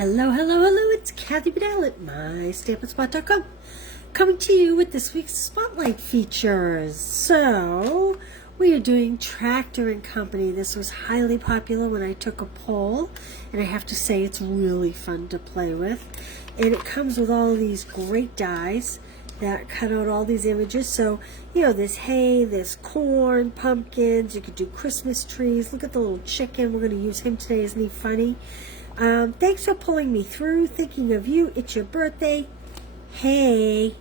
Hello, hello, hello, it's Kathy Bedell at mystampandspot.com, coming to you with this week's Spotlight features. So, we are doing Tractor and Company. This was highly popular when I took a poll, and I have to say it's really fun to play with. And it comes with all of these great dies that cut out all these images. So, you know, there's hay, there's corn, pumpkins, you could do Christmas trees. Look at the little chicken. We're going to use him today. Isn't he funny? Thanks for pulling me through. Thinking of you. It's your birthday. Hey.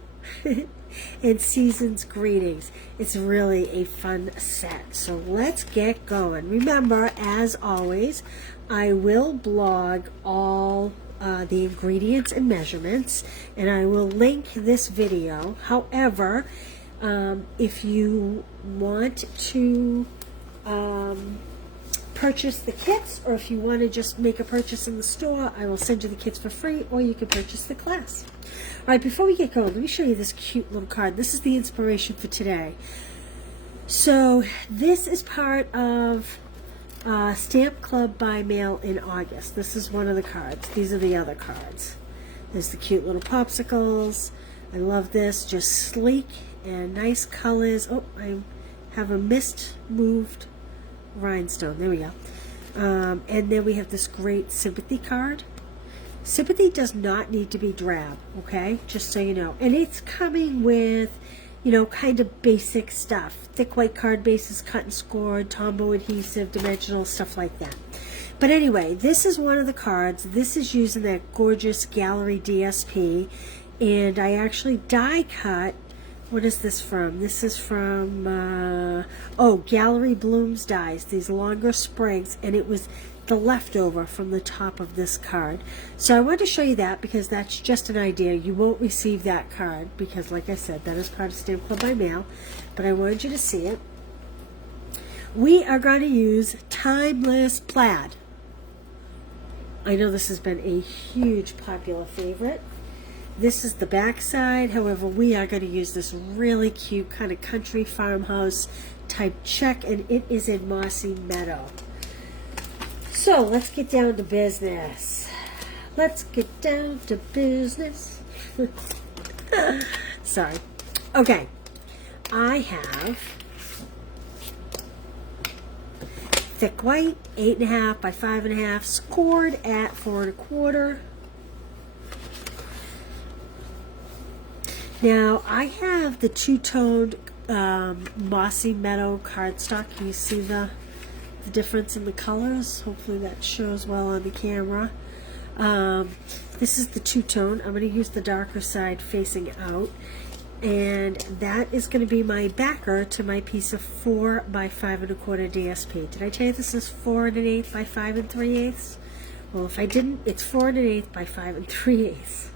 And season's greetings. It's really a fun set. So let's get going. Remember, as always, I will blog all the ingredients and measurements, and I will link this video. However, if you want to purchase the kits, or if you want to just make a purchase in the store, I will send you the kits for free, or you can purchase the class. All right, before we get going, let me show you this cute little card. This is the inspiration for today. So this is part of Stamp Club by Mail in August. This is one of the cards. These are the other cards. There's the cute little popsicles. I love this, just sleek and nice colors. Oh, I have a moved rhinestone. There we go. And then we have this great sympathy card. Sympathy does not need to be drab, okay? Just so you know. And it's coming with, you know, kind of basic stuff. Thick white card bases, cut and scored, Tombow adhesive, dimensional, stuff like that. But anyway, this is one of the cards. This is using that gorgeous Gallery DSP. And I actually die cut. What is this from? This is from, Gallery Blooms dies, these longer sprigs, and it was the leftover from the top of this card. So I wanted to show you that because that's just an idea. You won't receive that card because, like I said, that is part of Stamp Club by Mail, but I wanted you to see it. We are going to use Timeless Plaid. I know this has been a huge popular favorite. This is the back side. However, we are going to use this really cute kind of country farmhouse type check, and it is in Mossy Meadow. So let's get down to business. Let's get down to business. Sorry. Okay. I have thick white, 8.5 by 5.5, scored at 4 1/4. Now, I have the two-toned Mossy Meadow cardstock. Can you see the difference in the colors? Hopefully that shows well on the camera. This is the two-tone. I'm going to use the darker side facing out. And that is going to be my backer to my piece of 4 by 5 1/4 DSP. Did I tell you this is 4 1/8 by 5 3/8? Well, if I didn't, it's 4 1/8 by 5 3/8.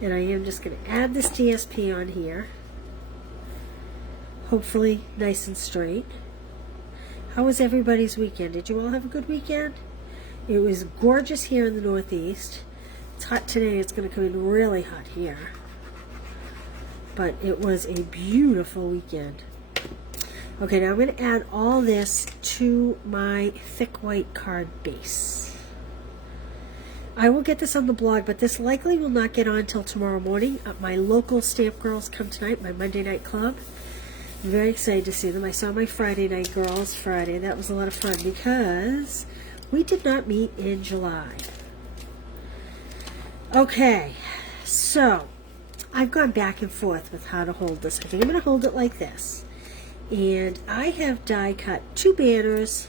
And I am just going to add this DSP on here. Hopefully nice and straight. How was everybody's weekend? Did you all have a good weekend? It was gorgeous here in the Northeast. It's hot today. It's going to come in really hot here. But it was a beautiful weekend. Okay, now I'm going to add all this to my thick white card base. I will get this on the blog, but this likely will not get on until tomorrow morning. My local Stamp Girls come tonight, my Monday night club. I'm very excited to see them. I saw my Friday night girls Friday. That was a lot of fun because we did not meet in July. Okay, so I've gone back and forth with how to hold this. I think I'm going to hold it like this. And I have die cut 2 banners,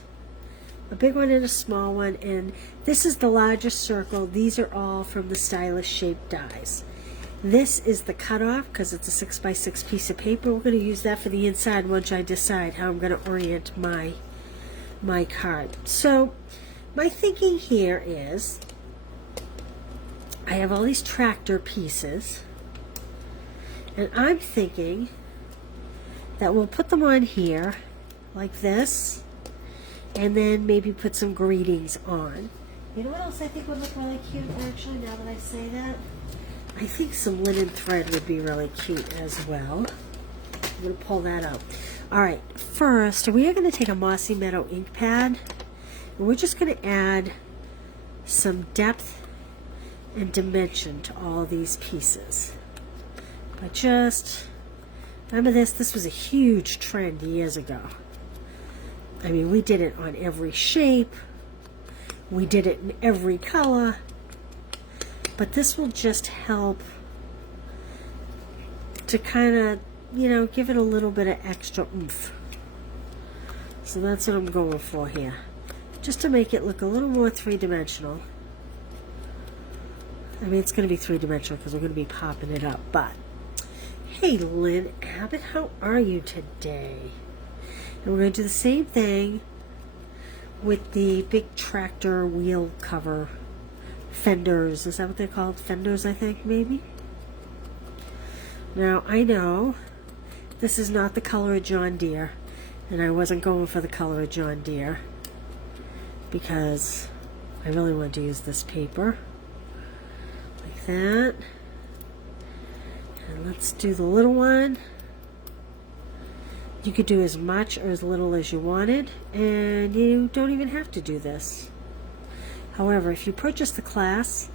a big one and a small one, and this is the largest circle. These are all from the Stylish Shape dies. This is the cutoff because it's a 6 by 6 piece of paper. We're going to use that for the inside once I decide how I'm going to orient my card. So my thinking here is I have all these tractor pieces, and I'm thinking that we'll put them on here like this, and then maybe put some greetings on. You know what else I think would look really cute, actually, now that I say that? I think some linen thread would be really cute as well. I'm going to pull that out. All right, first, we are going to take a Mossy Meadow ink pad, and we're just going to add some depth and dimension to all these pieces. But just, remember this? This was a huge trend years ago. I mean, we did it on every shape. We did it in every color. But this will just help to kind of, you know, give it a little bit of extra oomph. So that's what I'm going for here. Just to make it look a little more three-dimensional. I mean, it's going to be three-dimensional because we're going to be popping it up. But, hey, Lynn Abbott, how are you today? And we're going to do the same thing with the big tractor wheel cover fenders. Is that what they're called? Fenders, I think, maybe? Now, I know this is not the color of John Deere, and I wasn't going for the color of John Deere because I really want to use this paper like that. And let's do the little one. You could do as much or as little as you wanted, and you don't even have to do this. However, if you purchase the class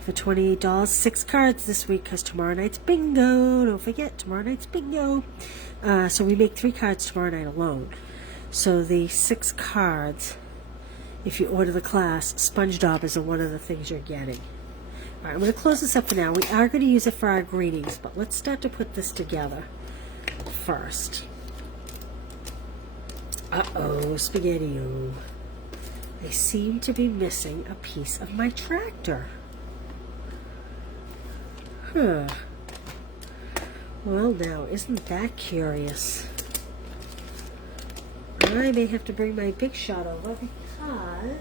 for $28, 6 cards this week, because tomorrow night's bingo. Don't forget, tomorrow night's bingo. So we make 3 cards tomorrow night alone. So the 6 cards, if you order the class, sponge daubers are one of the things you're getting. All right, I'm going to close this up for now. We are going to use it for our greetings, but let's start to put this together first. Uh-oh, spaghetti-o. I seem to be missing a piece of my tractor. Huh. Well, now, isn't that curious? I may have to bring my big shot over because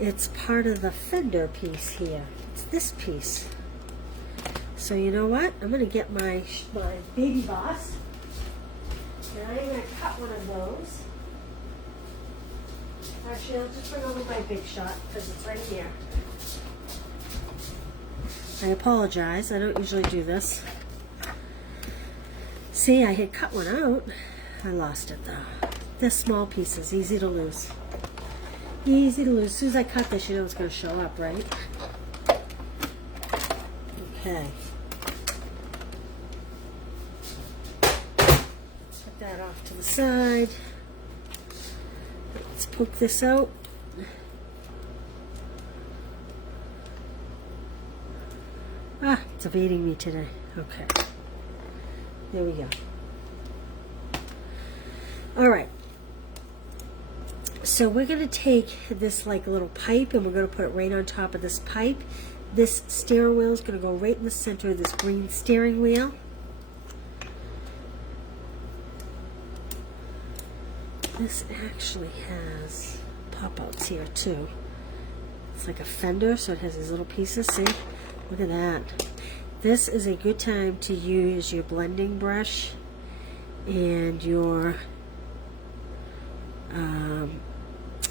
it's part of the fender piece here. It's this piece. So you know what? I'm going to get my baby boss, and I'm going to cut one of those. Actually, I'll just bring over my big shot because it's right here. I apologize. I don't usually do this. See, I had cut one out. I lost it though. This small piece is easy to lose. Easy to lose. As soon as I cut this, you know it's going to show up, right? Okay. Put that off to the side. Let's poke this out. Ah, it's evading me today. Okay. There we go. All right. So we're going to take this like little pipe and we're going to put it right on top of this pipe. This steering wheel is going to go right in the center of this green steering wheel. This actually has pop-outs here too. It's like a fender, so it has these little pieces. See? Look at that. This is a good time to use your blending brush and your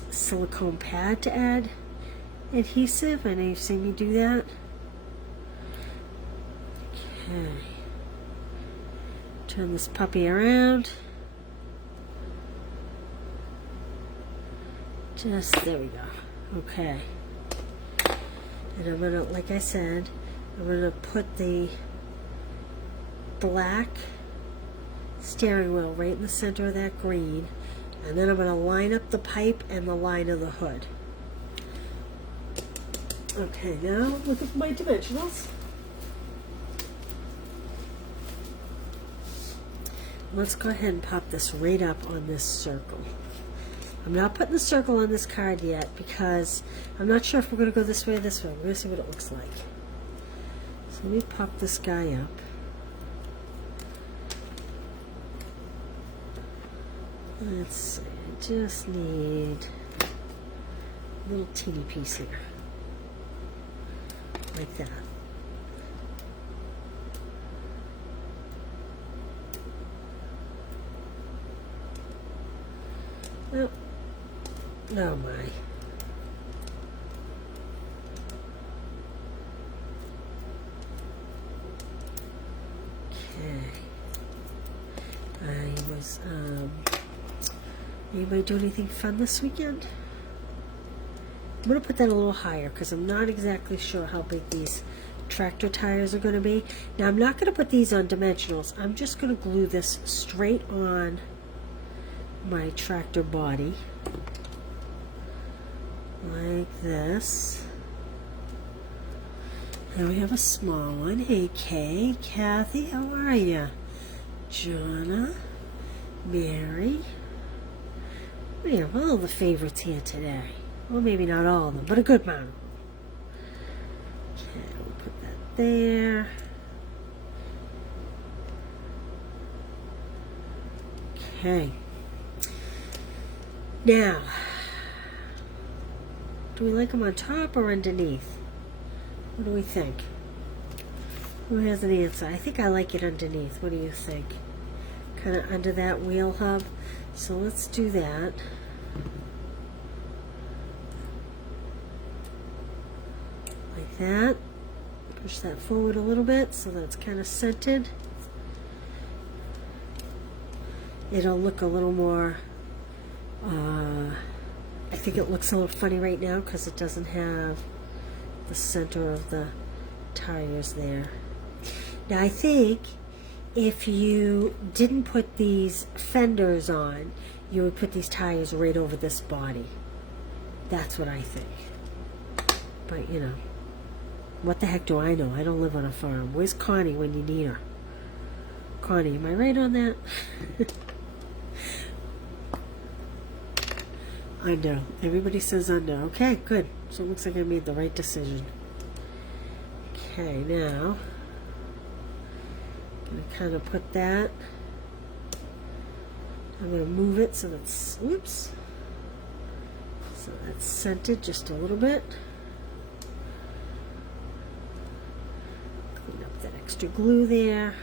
silicone pad to add adhesive. I know you've seen me do that. Okay. Turn this puppy around. Just, there we go. Okay. And I'm going to, like I said, I'm going to put the black steering wheel right in the center of that green. And then I'm going to line up the pipe and the line of the hood. Okay, now look at my dimensionals. Let's go ahead and pop this right up on this circle. I'm not putting the circle on this card yet because I'm not sure if we're going to go this way or this way. We're going to see what it looks like. So let me pop this guy up. Let's see, I just need a little teeny piece here. Like that. Oh, oh my. Okay. I was Anybody do anything fun this weekend? I'm going to put that a little higher because I'm not exactly sure how big these tractor tires are going to be. Now I'm not going to put these on dimensionals. I'm just going to glue this straight on my tractor body like this. And we have a small one. Hey Kay, Kathy, how are you? Jonna, Mary. We have all the favorites here today. Well, maybe not all of them, but a good amount. Okay, we'll put that there. Okay. Now, do we like them on top or underneath? What do we think? Who has an answer? I think I like it underneath. What do you think? Kind of under that wheel hub. So let's do that. Like that. Push that forward a little bit so that it's kind of centered. It'll look a little more, I think it looks a little funny right now because it doesn't have the center of the tires there. Now I think if you didn't put these fenders on, you would put these tires right over this body. That's what I think. But you know, what the heck do I know? I don't live on a farm. Where's Connie when you need her? Connie, am I right on that? Under. Everybody says under. Okay, good. So it looks like I made the right decision. Okay, now I'm going to kind of put that. I'm going to move it so that's, oops. So that's centered just a little bit. Clean up that extra glue there.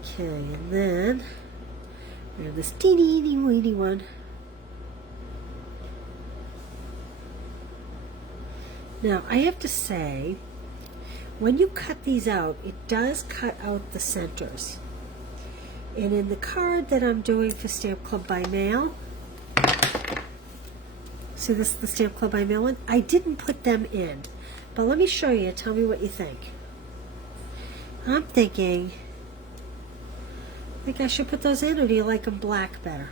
Okay, and then we have this teeny weeny one. Now, I have to say, when you cut these out, it does cut out the centers. And in the card that I'm doing for Stamp Club by Mail, see this is the Stamp Club by Mail one? I didn't put them in. But let me show you. Tell me what you think. I'm thinking, I think I should put those in, or do you like them black better?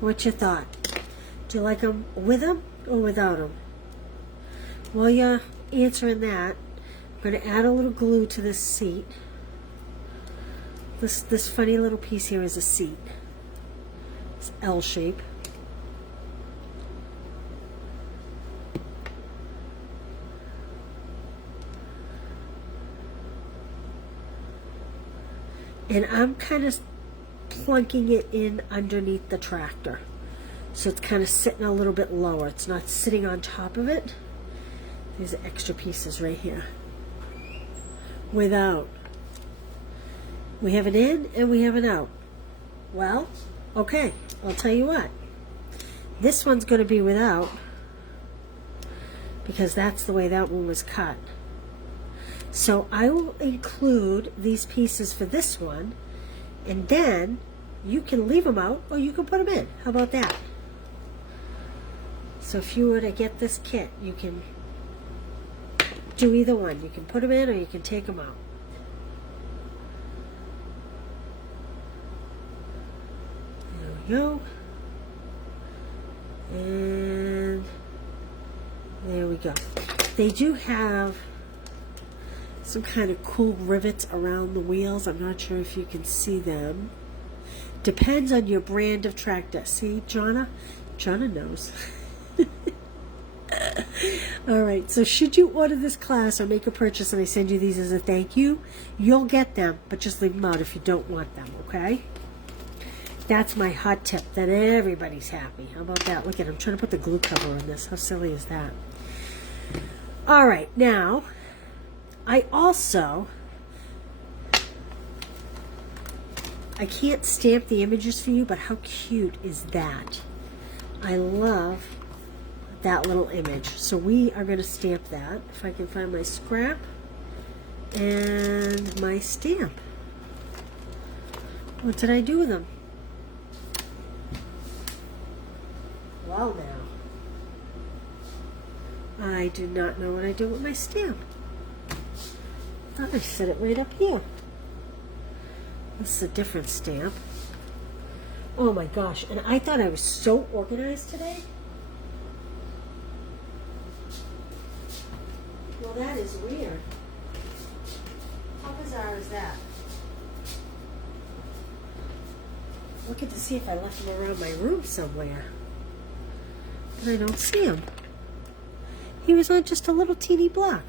What's your thought? Do you like them with them or without them? While you're answering that, I'm going to add a little glue to this seat. This funny little piece here is a seat. It's L shape. And I'm kind of plunking it in underneath the tractor. So it's kind of sitting a little bit lower. It's not sitting on top of it. These are extra pieces right here. Without. We have an in and we have an out. Well, okay, I'll tell you what. This one's going to be without because that's the way that one was cut. So I will include these pieces for this one, and then you can leave them out or you can put them in. How about that? So if you were to get this kit, you can do either one. You can put them in or you can take them out. There we go. And there we go. They do have some kind of cool rivets around the wheels. I'm not sure if you can see them. Depends on your brand of tractor. See, Jonna? Jonna knows. Alright, so should you order this class or make a purchase and I send you these as a thank you, you'll get them, but just leave them out if you don't want them, okay? That's my hot tip. Then everybody's happy. How about that? Look at it. I'm trying to put the glue cover on this. How silly is that? Alright, now I can't stamp the images for you, but how cute is that? I love that little image. So we are going to stamp that. If I can find my scrap. and my stamp. What did I do with them? Well, now, I do not know what I do with my stamp. I thought I set it right up here. This is a different stamp. Oh my gosh, and I thought I was so organized today. Well, that is weird. How bizarre is that? Looking to see if I left him around my room somewhere. But I don't see him. He was on just a little teeny block.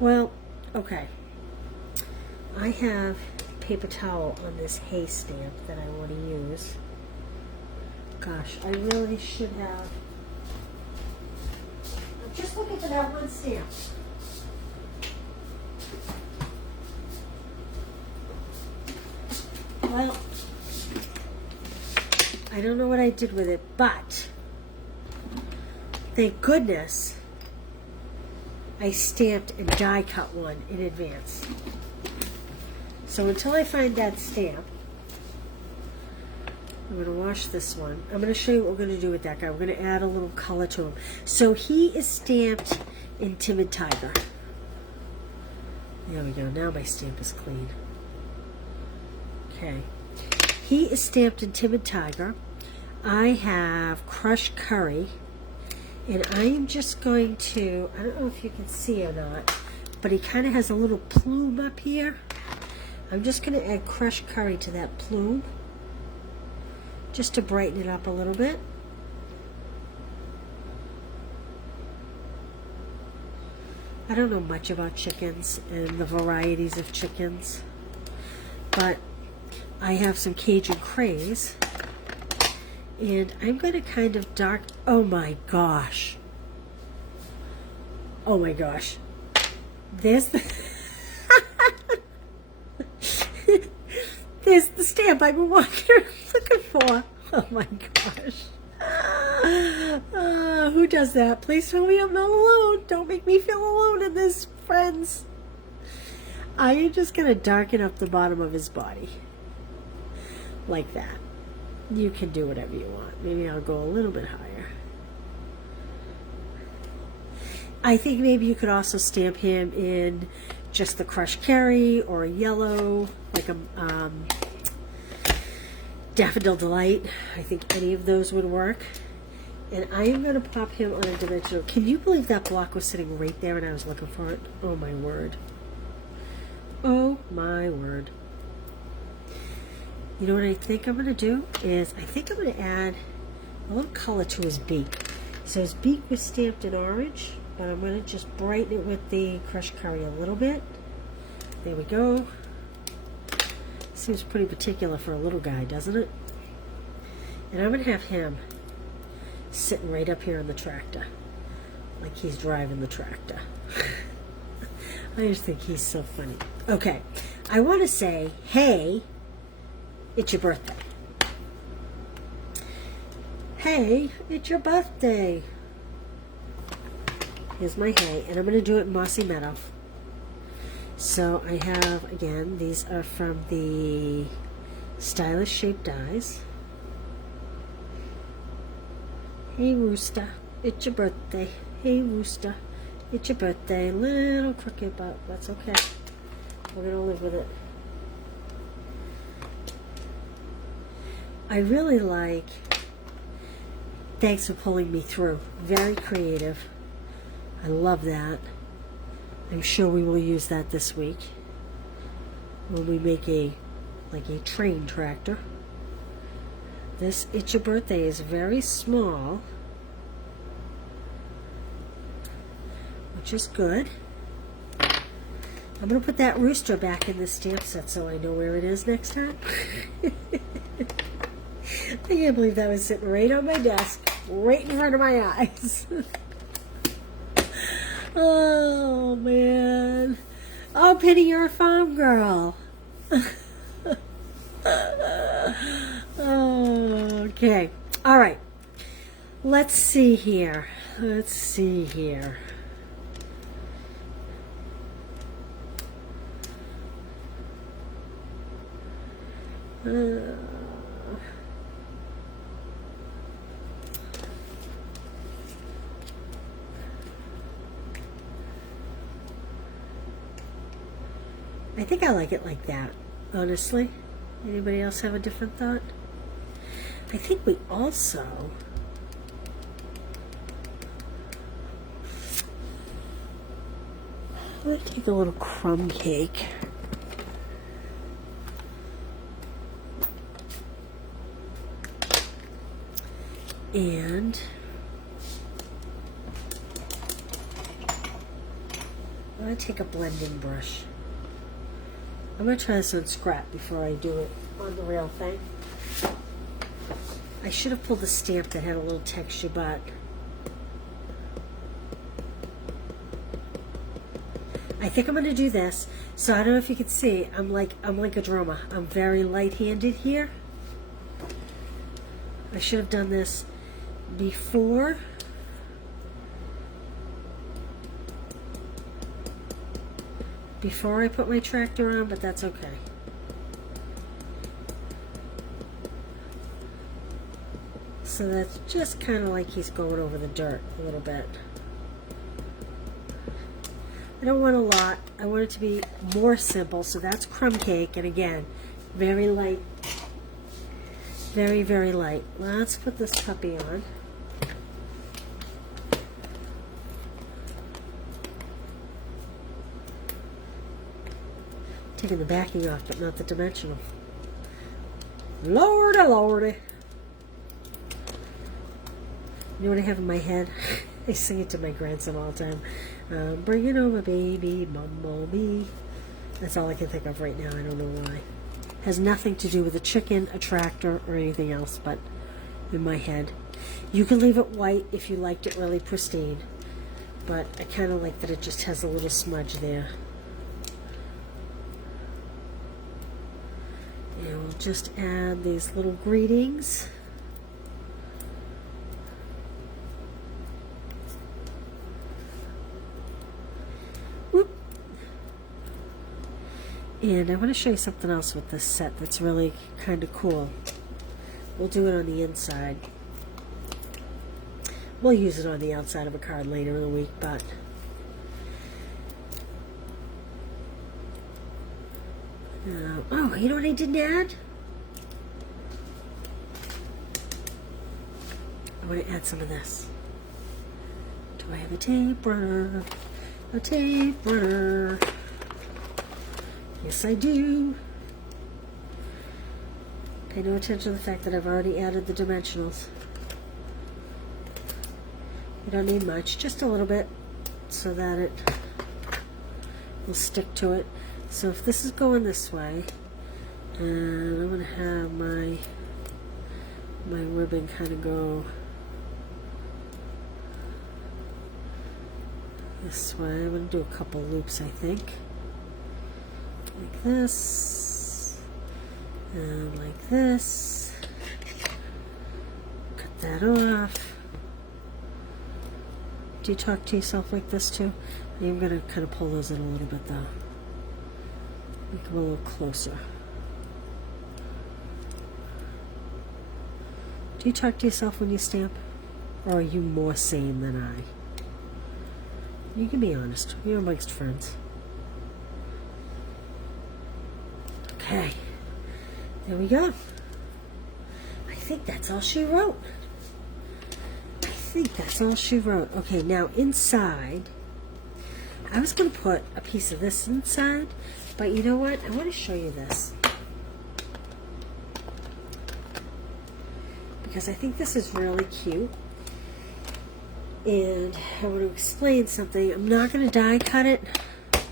Well, okay. I have paper towel on this hay stamp that I want to use. Gosh, I really should have. I'm just looking for that one stamp. Well, I don't know what I did with it, but thank goodness I stamped and die cut one in advance. So until I find that stamp, I'm going to wash this one. I'm going to show you what we're going to do with that guy. We're going to add a little color to him. So he is stamped in Timid Tiger. There we go. Now my stamp is clean. Okay. He is stamped in Timid Tiger. I have crushed curry. And I am just going to, I don't know if you can see or not, but he kind of has a little plume up here. I'm just going to add crushed curry to that plume, just to brighten it up a little bit. I don't know much about chickens and the varieties of chickens, but I have some Cajun craze. And I'm going to kind of dark, oh my gosh. Oh my gosh. There's the, there's the stamp I've been walking around looking for. Oh my gosh. Who does that? Please tell me I'm not alone. Don't make me feel alone in this, friends. I am just going to darken up the bottom of his body. Like that. You can do whatever you want. Maybe I'll go a little bit higher. I think maybe you could also stamp him in just the crushed curry or a yellow, like a Daffodil Delight. I think any of those would work. And I am going to pop him on a dimensional. Can you believe that block was sitting right there and I was looking for it? Oh my word. Oh my word. You know what I think I'm going to do is I think I'm going to add a little color to his beak. So his beak was stamped in orange, but I'm going to just brighten it with the crushed curry a little bit. There we go. Seems pretty particular for a little guy, doesn't it? And I'm going to have him sitting right up here in the tractor, like he's driving the tractor. I just think he's so funny. Okay, I want to say, hey, it's your birthday. Hey, it's your birthday. Here's my hay, and I'm going to do it in Mossy Meadow. So I have, again, these are from the Stylish Shape Dies. Hey, Rooster, it's your birthday. Hey, Rooster, it's your birthday. Little crooked, but that's okay. We're going to live with it. I really like Thanks for Pulling Me Through. Very creative. I love that. I'm sure we will use that this week when we make a train tractor. This It's Your Birthday is very small, which is good. I'm going to put that rooster back in the stamp set so I know where it is next time. I can't believe that was sitting right on my desk, right in front of my eyes. Oh, man. Oh, Penny, you're a farm girl. Okay. All right. Let's see here. I think I like it like that, honestly. Anybody else have a different thought? I think we also... I'm going to take a little crumb cake. And I'm going to take a blending brush. I'm going to try this on scrap before I do it on the real thing. I should have pulled the stamp that had a little texture, but I think I'm going to do this. So I don't know if you can see, I'm like a drummer. I'm very light-handed here. I should have done this before. Before I put my tractor on, but that's okay. So that's just kind of like he's going over the dirt a little bit. I don't want a lot. I want it to be more simple. So that's crumb cake, and again, very light. Very, very light. Let's put this puppy on. Taking the backing off, but not the dimensional. Lordy, lordy. You know what I have in my head? I sing it to my grandson all the time. Bringing home a baby, bumblebee. That's all I can think of right now. I don't know why. Has nothing to do with a chicken, a tractor, or anything else, but in my head. You can leave it white if you liked it really pristine, but I kind of like that it just has a little smudge there. And we'll just add these little greetings. Whoop. And I want to show you something else with this set that's really kind of cool. We'll do it on the inside. We'll use it on the outside of a card later in the week, but oh, you know what I didn't add? I want to add some of this. Do I have a tape runner? A tape runner. Yes, I do. Pay no attention to the fact that I've already added the dimensionals. You don't need much, just a little bit so that it will stick to it. So if this is going this way, and I'm going to have my ribbon kind of go this way. I'm going to do a couple loops, I think. Like this, and like this. Cut that off. Do you talk to yourself like this too? I'm going to kind of pull those in a little bit though. Make them a little closer. Do you talk to yourself when you stamp? Or are you more sane than I? You can be honest. We're amongst friends. Okay. There we go. I think that's all she wrote. I think that's all she wrote. Okay, now inside, I was going to put a piece of this inside, but you know what? I want to show you this. Because I think this is really cute. And I want to explain something. I'm not going to die cut it, but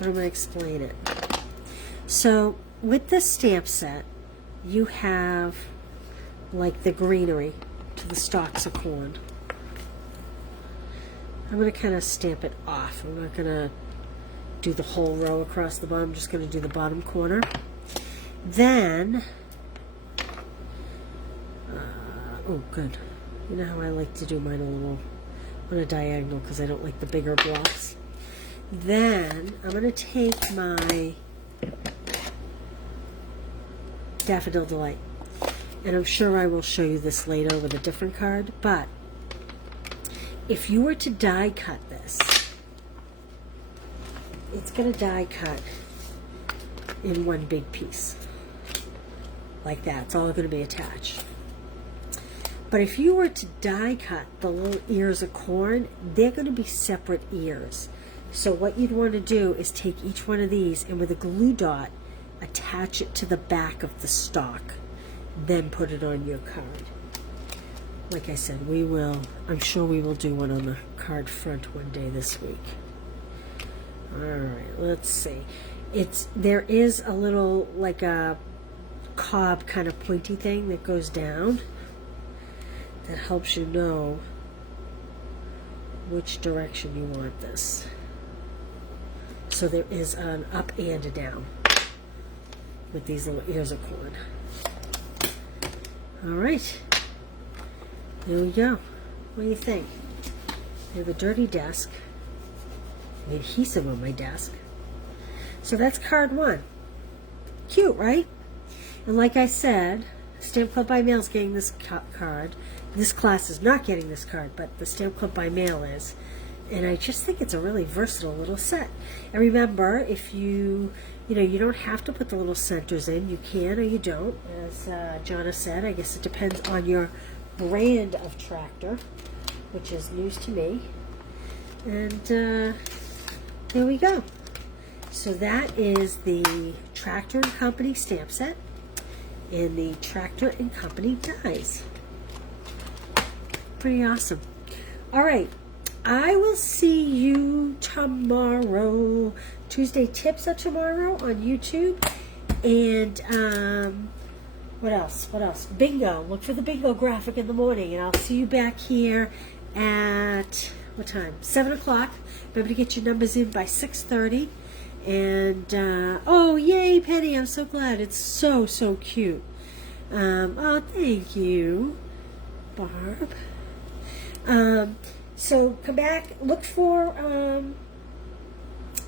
I'm going to explain it. So, with this stamp set, you have like the greenery to the stalks of corn. I'm going to kind of stamp it off. I'm not going to do the whole row across the bottom. I'm just going to do the bottom corner. Then, oh good. You know how I like to do mine a little on a diagonal because I don't like the bigger blocks. Then, I'm going to take my Daffodil Delight. And I'm sure I will show you this later with a different card, but if you were to die cut this, it's going to die cut in one big piece. Like that. It's all going to be attached. But if you were to die cut the little ears of corn, they're going to be separate ears. So what you'd want to do is take each one of these and with a glue dot, attach it to the back of the stalk. Then put it on your card. Like I said, I'm sure we will do one on the card front one day this week. Alright, let's see. There is a little, like a cob kind of pointy thing that goes down that helps you know which direction you want this. So there is an up and a down with these little ears of corn. Alright, there we go. What do you think? I have a dirty desk, adhesive on my desk. So that's card 1. Cute, right? And like I said, Stamp Club by Mail is getting this card. This class is not getting this card, but the Stamp Club by Mail is. And I just think it's a really versatile little set. And remember, if you don't have to put the little centers in. You can or you don't. As Jonna said, I guess it depends on your brand of tractor, which is news to me. And there we go. So that is the Tractor & Company stamp set and the Tractor & Company dies. Pretty awesome. All right. I will see you tomorrow. Tuesday tips are tomorrow on YouTube. And what else? Bingo. Look for the bingo graphic in the morning. And I'll see you back here at, what time? 7 o'clock. Remember to get your numbers in by 6:30. And, oh, yay, Penny. I'm so glad. It's so, so cute. Oh, thank you, Barb. So come back, look for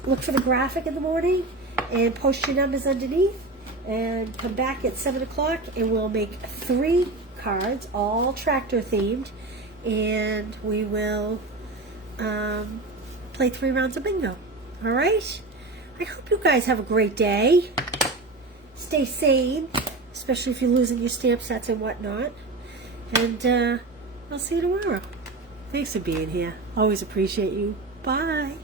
the graphic in the morning and post your numbers underneath, and come back at 7 o'clock and we'll make 3 cards, all tractor themed, and we will play 3 rounds of bingo. All right? I hope you guys have a great day. Stay sane, especially if you're losing your stamp sets and whatnot. And I'll see you tomorrow. Thanks for being here. Always appreciate you. Bye.